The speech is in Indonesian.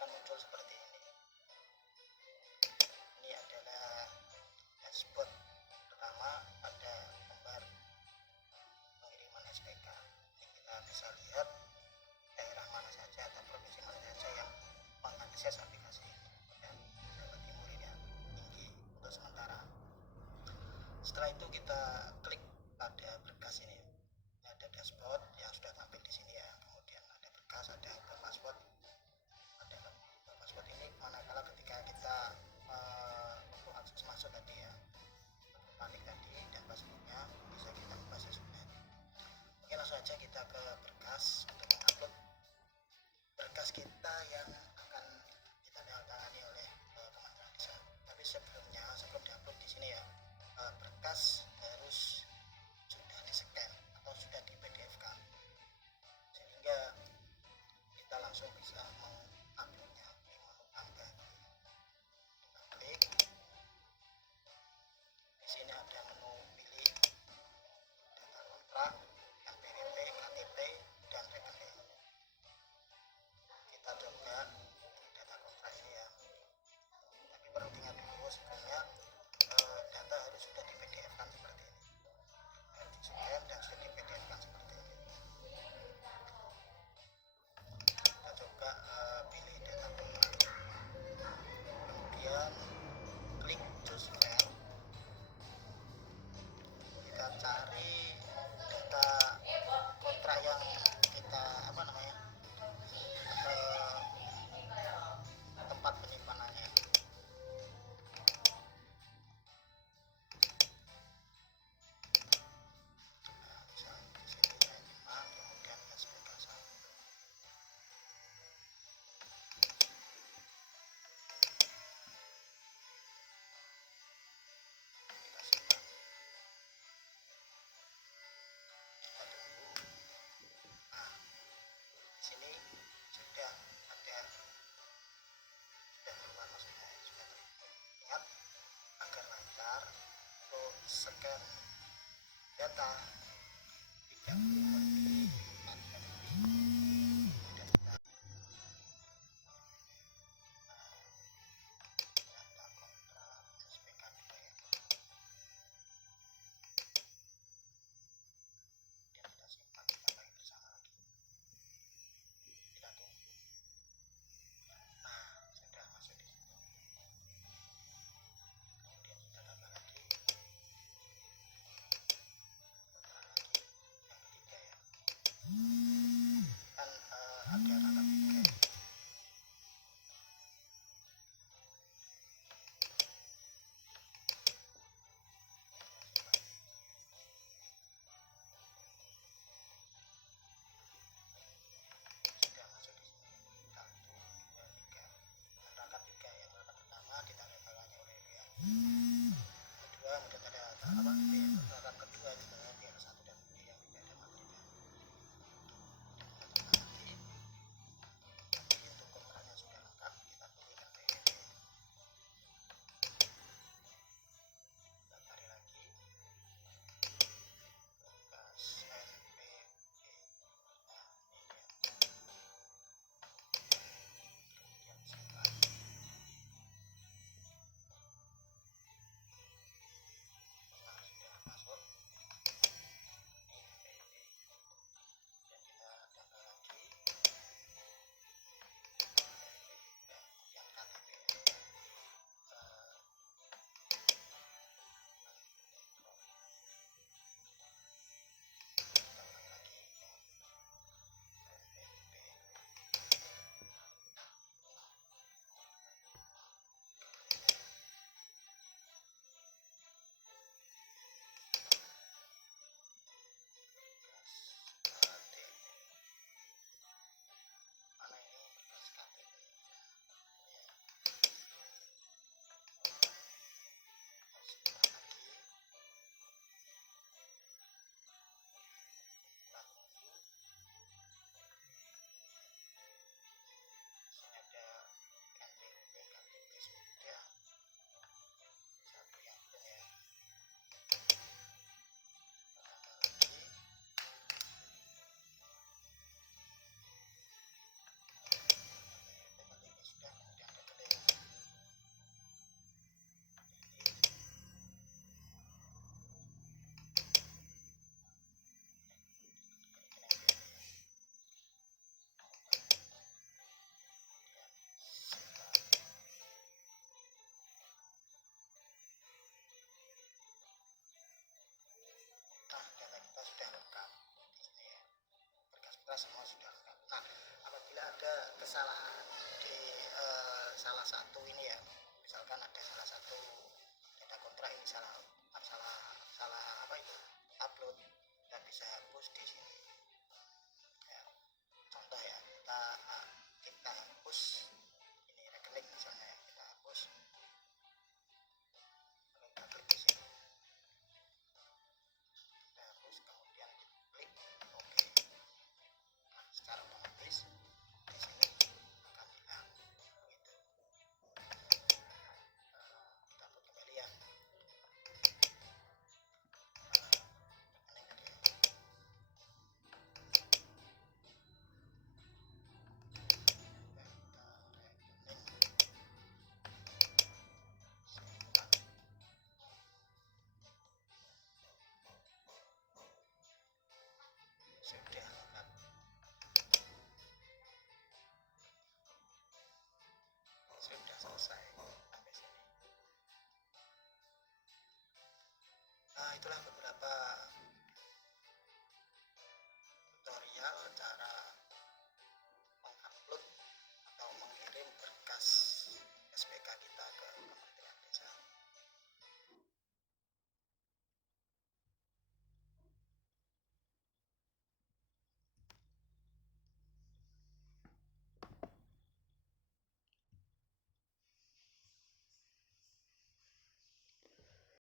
akan muncul seperti ini. Ini adalah dashboard pertama pada lembar pengiriman SPK. Ini kita bisa lihat daerah mana saja atau provinsi mana saja yang mengakses aplikasi ini. Dan Jawa Timur ini yang tinggi untuk sementara. Setelah itu kita klik pada berkas ini. Ini ada dashboard yang sudah tampil di sini ya. Kemudian ada berkas, ada password. Ada password ini manakala ketika kita untuk akses masuk tadi ya, panik tadi, dan passwordnya bisa kita ubah sesuai. Oke, langsung aja kita ke berkas untuk mengupload berkas kita yang akan kita tangani oleh Kementerian Desa. Tapi sebelumnya, sebelum diupload di sini ya, berkas harus sudah di-scan atau sudah di PDF-kan, sehingga kita langsung bisa menguploadnya di menu tambah. Kita klik di sini, ada menu pilih data kontrak, NPWP, KTP, dan rekening. Kita coba data kontrak ini ya, tapi perlu diingat dulu sebelumnya data harus sudah di PDF kan seperti ini, harus di scan dan sudah di PDF kan seperti ini. Kita coba pilih data kontrak, kemudian klik choose file. Kita cari data kontrak yang kita tempat penyimpanannya. Nah, misalnya di sini saya nyimpan, kemudian SPK 1. Kita simpan. Kita tunggu. Nah, di sini sudah ada, sudah keluar maksudnya, sudah terlihat. Agar lancar untuk scan data tidak perlu pergi tempat yang tidak kita. Data kontrak SPK 2 ya, kemudian kita simpan, kita pakai bersama lagi, kita tunggu. Nah, sudah masuk di situ. Kemudian kita tambah lagi, yang ketiga ya. kesalahan di salah satu ini ya, misalkan ada salah satu data kontrak ini salah salah salah apa itu upload, kita bisa hapus di sini ya. Contoh ya, kita hapus ini rekening misalnya ya, kita hapus, lalu kita klik di sini, kita hapus, kemudian klik oke. Nah, secara otomatis di sini akan hilang begitu. Kita upload kembali ya, rekening tadi ya. Sudah lengkap, sudah selesai sampai sini. Itulah beberapa